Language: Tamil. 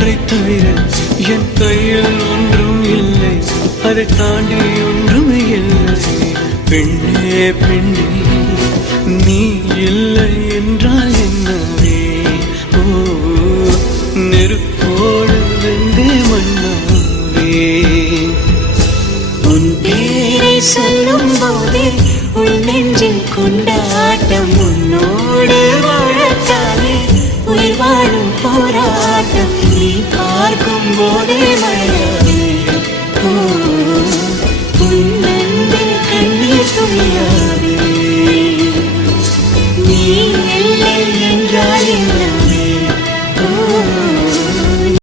ஒன்றை தவிர என் கையில் ஒன்றும் இல்லை, அதை தாண்டி ஒன்றும் இல்லை. பெண்ணே பெண்ணே நீ இல்லை என்றால் என்னவே? ஓ நெருப்போடு வெந்தே மண்ணாவே. உன் பேரை சொல்லும் போதே உன் நெஞ்சில் கொண்டாட்டம், உன்னோடு வாழத்தாலே உயிர் வாழும் போராட்டம். நீ